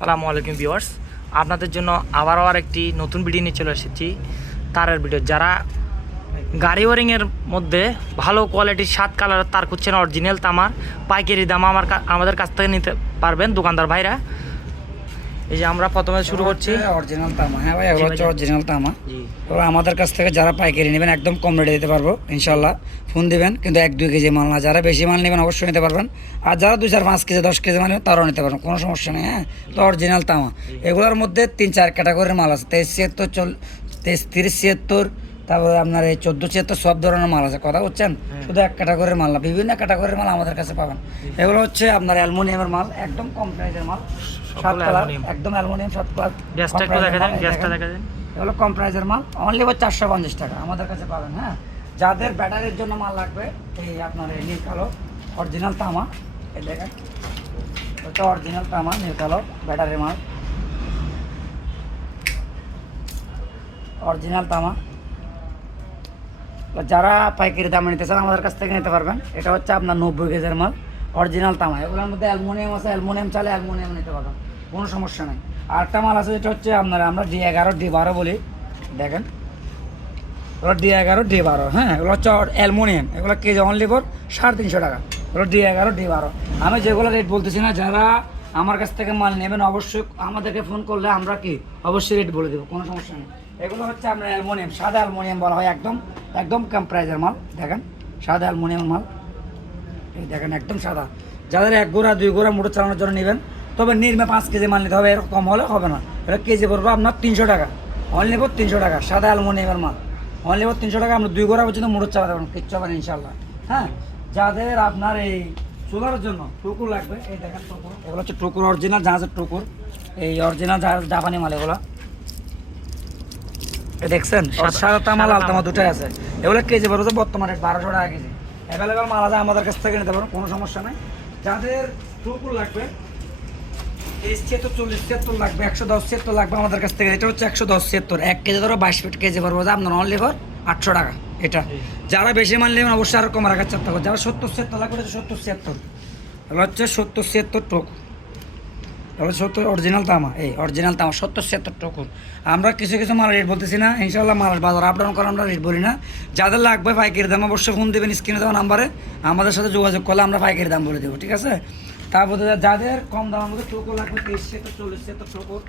সালামু আলাইকুম ভিউয়ার্স, আপনাদের জন্য আবারও একটি নতুন ভিডিও নিয়ে চলে এসেছি। তারের ভিডিও। যারা গাড়ি ওয়ারিংয়ের মধ্যে ভালো কোয়ালিটির 7 কালারের তার খুঁজছেন অরিজিনাল তামার, পাইকারি দাম আমাদের কাছ থেকে নিতে পারবেন দোকানদার ভাইরা। এই যে আমরা প্রথমে শুরু করছি অরিজিনাল তামা। হ্যাঁ ভাই, এগুলো হচ্ছে অরিজিনাল তামা। এবার আমাদের কাছ থেকে যারা পাইকারি নেবেন একদম কম রেটে দিতে পারবো ইনশাল্লাহ। ফোন দিবেন, কিন্তু 1-2 কেজি মাল না। যারা বেশি মাল নেবেন অবশ্যই নিতে পারবেন, আর যারা 2-4-5 কেজি 10 কেজি মাল নেবেন তারাও নিতে পারবেন, কোনো সমস্যা নেই। হ্যাঁ, তো অরিজিনাল তামা এগুলোর মধ্যে 3-4 ক্যাটাগরির মাল আছে। 23-76, 30-76, তারপরে আপনার এই 14-76 সব ধরনের মাল আছে। কথা বলছেন, শুধু এক ক্যাটাগরির মাল না, বিভিন্ন ক্যাটাগরির মাল আমাদের কাছে পাবেন। এগুলো হচ্ছে আপনার অ্যালুমিনিয়ামের মাল, একদম কম প্রাইসের মাল। 7 কালার, একদম অ্যালুমিনিয়াম 7 কালার। গ্যাসটা একটু দেখা দেন, গ্যাসটা দেখা দেন। এগুলো কম প্রাইসের মাল, অনলি 450 টাকা আমাদের কাছে পাবেন। হ্যাঁ, যাদের ব্যাটারির জন্য মাল লাগবে, এই আপনার এই নীল কালো অরিজিনাল তামা, এই দেখেন এটা অরিজিনাল তামা নীল কালো ব্যাটারির মাল, অরিজিনাল তামা। যারা পাইকারি দামে নিতে চান আমাদের কাছ থেকে নিতে পারবেন। এটা হচ্ছে আপনার 90 কেজির মাল, অরিজিনাল তামা। এগুলোর মধ্যে অ্যালুমিনিয়াম আছে, অ্যালুমিনিয়াম চালে অ্যালুমিনিয়াম নিতে পারবেন, কোনো সমস্যা নেই। আরেকটা মাল আছে যেটা হচ্ছে আপনার আমরা D11 D12 বলি, দেখেন এগুলো D11 D12। হ্যাঁ, এগুলো হচ্ছে অ্যালুমিনিয়াম, এগুলো কেজি অনলি ফর 350 টাকা। এগুলো D11 D12। আমি যেগুলো রেট বলতেছি না, যারা আমার কাছ থেকে মাল নেবেন অবশ্যই আমাদেরকে ফোন করলে আমরা কি অবশ্যই রেট বলে দেবো, কোনো সমস্যা নেই। এগুলো হচ্ছে আপনার অ্যালুমিনিয়াম, সাদা অ্যালুমিনিয়াম বলা হয়, একদম একদম কম প্রাইসের মাল। দেখেন সাদা অ্যালুমিনিয়াম মাল, এই দেখেন একদম সাদা। যাদের 1 গোড়া 2 গোড়া মোটর চালানোর জন্য নেবেন, তবে নির্মে 5 কেজি মাল নিতে হবে, এরকম কম হলে হবে না। এটা কেজি পড়বে আপনার 300 টাকা, অনলি ফর 300 টাকা। সাদা অ্যালুমিনিয়ামের মাল অনলি ফর 300 টাকা। আমরা 2 গোড়া পর্যন্ত মোটর চালাতে পারবেন, কিচ্ছু হবে না ইনশাল্লাহ। হ্যাঁ, যাদের আপনার এই সোলারের জন্য টুকুর লাগবে, এই দেখেন টুকুর, এগুলো হচ্ছে টুকুর অরিজিনাল জাহাজের টুকুর, এই অরিজিনাল জাপানি মাল এগুলো। দেখছেন সাদা তামা লাল তামা দুটাই আছে। এগুলো কেজি পড়বে বর্তমানে 1200 টাকা কেজি। অ্যাভেলেবেল মাল আছে, আমাদের কাছ থেকে নিতে পারবেন, কোনো সমস্যা নেই। যাদের টুকুর লাগবে 30-40 লাগবে, 110 লাগবে আমাদের কাছ থেকে। এটা হচ্ছে 110 1 কেজি ধরো 22 কেজি পড়বে আপনার অনলি ফর 800 টাকা। এটা যারা বেশি মাল নেবেন অবশ্যই আরো কম রাখার চেষ্টা করবে। যারা 70 লাগবে 70 এগুলো হচ্ছে 70 টুকুর, এগুলো 70 অরিজিনাল তামা, এই অরিজিনাল তামা 70 টুকুর। আমরা কিছু কিছু মাল রেট বলতেছি না, ইনশাল্লাহ মাল বাজার আপ ডাউন করে আমরা রেট বলি না। যাদের লাগবে পাইকারি দাম অবশ্যই ফোন দেবেন, স্ক্রিনে দেওয়া নাম্বারে আমাদের সাথে যোগাযোগ করলে আমরা পাইকারি দাম বলে দেবো, ঠিক আছে। তারপরে যাদের কম দামের মধ্যে টুকু লাগবে 30-40 টুকুর,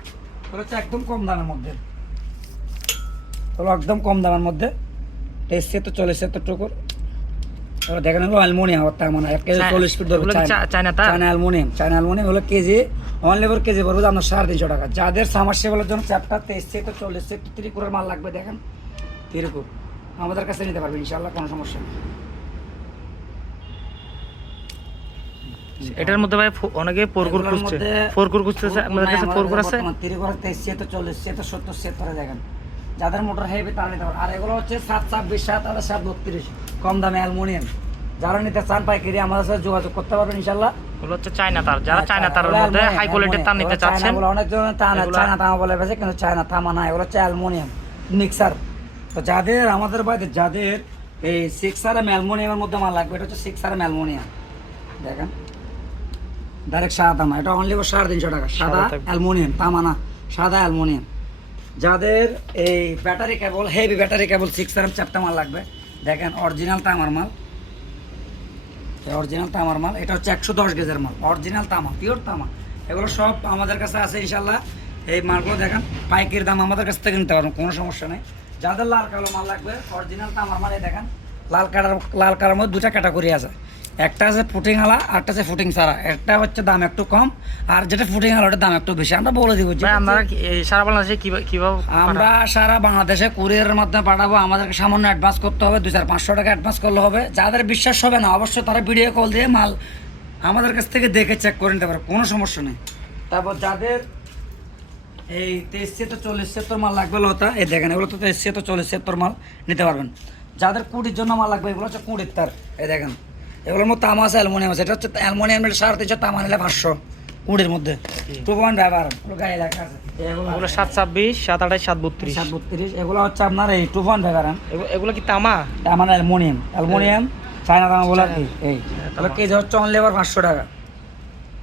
ওগুলো হচ্ছে একদম কম দামের মধ্যে, ওগুলো একদম কম দামের মধ্যে 30-40 টুকুর। এবার দেখেন এগুলো অ্যালুমিনিয়াম, মানে 1 কেজি 40 ফিট ধরবে, চায়না অ্যালুমিনিয়াম হলো কেজি অনলি ফর কেজি পড়বে আপনার 350 টাকা। যাদের সামারসেবলের জন্য চ্যাপ্টার 23-40 3 মাল লাগবে, দেখেন এরকম আমাদের কাছে নিতে পারবেন ইনশাল্লাহ, কোনো সমস্যা নেই। এটার মধ্যে ভাই অনেকে ফোরকুর খুঁজতেছে, আপনাদের কাছে ফোরকুর আছে? 23-70 দেখেন। যাদের মোটর হেভি তারা নিতে পারে। আর এগুলো হচ্ছে 726 728 732 কম দামে অ্যালুমিনিয়াম। যারা নিতে চান পাইকারি আমাদের সাথে যোগাযোগ করতে পারবেন ইনশাল্লাহ। এগুলো হচ্ছে চায়না তার, যারা চায়না তারের মধ্যে হাই কোয়ালিটির তার নিতে চাচ্ছেন। অনেক ধরনের চায়না তামা বলে গেছে, কিন্তু চায়না তামা না, এগুলো হচ্ছে অ্যালুমিনিয়াম মিক্সার। তো যাদের আমাদের বাড়িতে যাদের এই 6RM অ্যালুমিনিয়ামের মধ্যে মাল লাগবে, এটা হচ্ছে 6RM অ্যালুমিনিয়াম, দেখেন ডাইরেক্ট সাদা তামা। এটা অনলি 350 টাকা, সাদা অ্যালুমিনিয়াম, তামা না, সাদা অ্যালুমিনিয়াম। যাদের এই ব্যাটারি কেবল, হেভি ব্যাটারি কেবল 6RM চ্যাপ্টা মাল লাগবে, দেখেন অরিজিনাল তামার মাল, অরিজিনাল তামার মাল। এটা হচ্ছে 110 গেজের মাল, অরিজিনাল তামা, পিওর তামা। এগুলো সব আমাদের কাছে আছে ইনশাল্লাহ। এই মালগুলো দেখেন পাইকারি দাম আমাদের কাছ থেকে নিতে পারবেন, কোনো সমস্যা নেই। যাদের লাল কালো মাল লাগবে অরিজিনাল তামার মাল, দেখেন লাল কালার মধ্যে 2টা ক্যাটাগরি আছে, একটা আছে ফুটিং আলা, আরটা আছে ফুটিং ছাড়া। একটা হচ্ছে দাম একটু কম, আর যেটা ফুটিং আলা ওটার দাম একটু বেশি। আমরা বলে দিব আপনারা সারা বাংলাদেশে কিভাবে? আমরা সারা বাংলাদেশে কুরিয়ারের মাধ্যমে পাঠাবো। আমাদেরকে সামান্য অ্যাডভান্স করতে হবে, 200-500 টাকা অ্যাডভান্স করলে হবে। যাদের বিশ্বাস হবে না অবশ্যই তারা ভিডিও কল দিয়ে মাল আমাদের কাছ থেকে দেখে চেক করে নিতে পারে, কোনো সমস্যা নেই। তারপর যাদের এই 23-40 মাল লাগবে লতা, এই দেখেন এগুলো তো 23-40 মাল নিতে পারবেন। যাদের কুড়ির জন্য মাল লাগবে, এগুলো হচ্ছে কুড়ির তার, এই দেখেন এগুলোর মধ্যে তামা আছে, অ্যালুমিনিয়াম আছে। এটা হচ্ছে অ্যালুমিনিয়াম 350, তামা নিলে 500 কুড়ির মধ্যে। 2.5 গায়ে লেখা আছে। এগুলো 726 728 732 732 এগুলো হচ্ছে আপনার এই 2.5। এগুলো কি তামা? তামা না, অ্যালুমিনিয়াম চায়না তামা বলে আর কি। এই তাহলে কেজি হচ্ছে অনলি আবার 500 টাকা।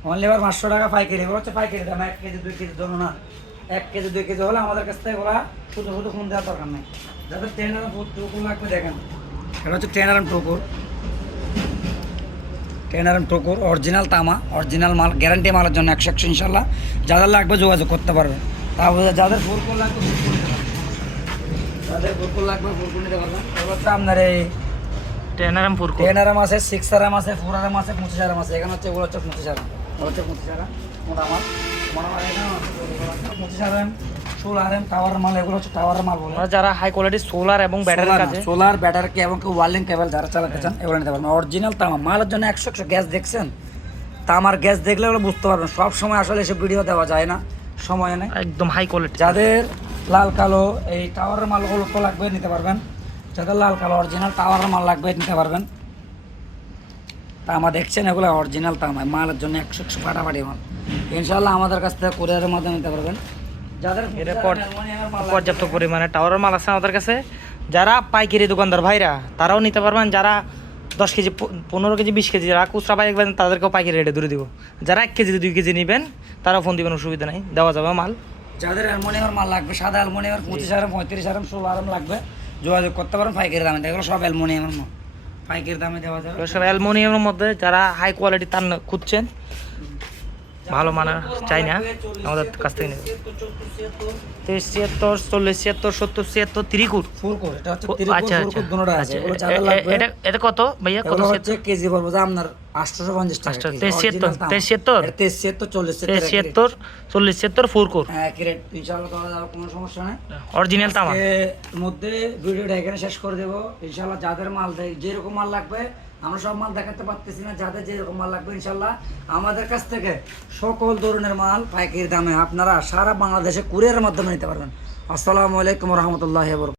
অনলি আবার 500 টাকা পাইকারি, এগুলো হচ্ছে পাইকারি দাম। 1 কেজি 2 কেজি ধরো না, 1 কেজি 2 কেজি হলে আমাদের কাছ থেকে ওরা শুধু শুধু ফোন দেওয়ার দরকার নেই। যাদের ট্রেনার টোকুর লাগবে দেখেন, এটা হচ্ছে ট্রেনার টোকুর, ট্রেনার টোকুর অরিজিনাল তামা, অরিজিনাল মাল, গ্যারান্টি মালের জন্য 100 ইনশাল্লাহ। যাদের লাগবে যোগাযোগ করতে পারবে। তারপরে যাদের ফুলকুল লাগবে ফুলকুল নিতে পারবেন, যাদের ফুলকুল লাগবে ফুলকুল নিতে পারবেন। এগুলো হচ্ছে আপনার এই টেনারাম ফুরকো 10 আরাম আছে, 6 আরাম আছে, 4 আরাম আছে, 25 আরাম আছে। এখানে হচ্ছে এগুলো হচ্ছে 25 আরাম, এগুলো হচ্ছে 25 আরাম মোটা মাল, মোটা মাল এখানে আছে 25 আরাম, 16 আরাম টাওয়ার মাল। এগুলো হচ্ছে টাওয়ার মাল বলে। আমরা যারা হাই কোয়ালিটি সোলার এবং ব্যাটারির কাজে সোলার ব্যাটারি এবং ওয়ার্লিং কেবল যারা চালাতে চান এগুলো নিতে পারবেন। অরিজিনাল তামা মালের জন্য 100 গ্যাস দেখছেন, তামার গ্যাস দেখলে ওগুলো বুঝতে পারবেন। সব সময় আসলে এসব ভিডিও দেওয়া যায় না, সময় নেই। একদম হাই কোয়ালিটি। যাদের লাল কালো এই টাওয়ারের মালগুলো তো লাগবে নিতে পারবেন, যাদের লাল কালো অরিজিনাল টাওয়ারের মাল লাগবে নিতে পারবেন। তামা দেখছেন এগুলো অরিজিনাল তামা, মালের জন্য 100 ফাটাফাটি মাল। ইনশাল্লাহ আমাদের কাছ থেকে কুরিয়ারের মাধ্যমে নিতে পারবেন। যাদের এর পর্যাপ্ত পরিমাণে টাওয়ারের মাল আছে আমাদের কাছে। যারা পাইকারি দোকানদার ভাইরা তারাও নিতে পারবেন। যারা 10 কেজি 15 কেজি 20 কেজি যারা খুচরা পাইবেন তাদেরকেও পাইকারি রেটে দূরে দিব। যারা 1 কেজি 2 কেজি নেবেন তারাও ফোন দিবেন, অসুবিধা নেই, দেওয়া যাবে মাল। যাদের অ্যালমোনিয়ামের মাল লাগবে, সাদা অ্যালমোনিয়ামের 25 আরাম 35 আরাম 16 আরাম লাগবে, যোগাযোগ করতে পারেন পাইকারি দামে। এগুলো সব অ্যালমোনিয়ামের মাল, পাইকারি দামে দেওয়া যাবে। সব অ্যালুমিনিয়ামের মধ্যে যারা হাই কোয়ালিটি তার খুঁজছেন, ভালো মানের চাই না, আমাদের কাছ থেকে নেবেন। 73 40 76 70 76 ত্রিকুট ফুল কোট, এটা হচ্ছে আচ্ছা ফুল কোট দুটোটা আছে। এগুলো যাদের লাগবে এটা এটা কত ভাইয়া? কত এগুলো হচ্ছে কেজি পড়বে যে আপনার 850 টাকা। 73 73 40 73 40 76 ফুরকোর হ্যাঁ ক্রেট ইনশাআল্লাহ দেওয়া যাবে, কোনো সমস্যা নেই। অরিজিনাল তামা। এর মধ্যে ভিডিওটা এখানে শেষ করে দেব ইনশাআল্লাহ। যাদের মাল যেরকম মাল লাগবে, আমরা সব মাল দেখাতে পারতেছি না, যাদের যেরকম মাল লাগবে ইনশাআল্লাহ আমাদের কাছ থেকে সকল ধরনের মাল পাইকারি দামে আপনারা সারা বাংলাদেশে কুরিয়ারের মাধ্যমে নিতে পারবেন। আসসালামু আলাইকুম রহমতুল্লাহ।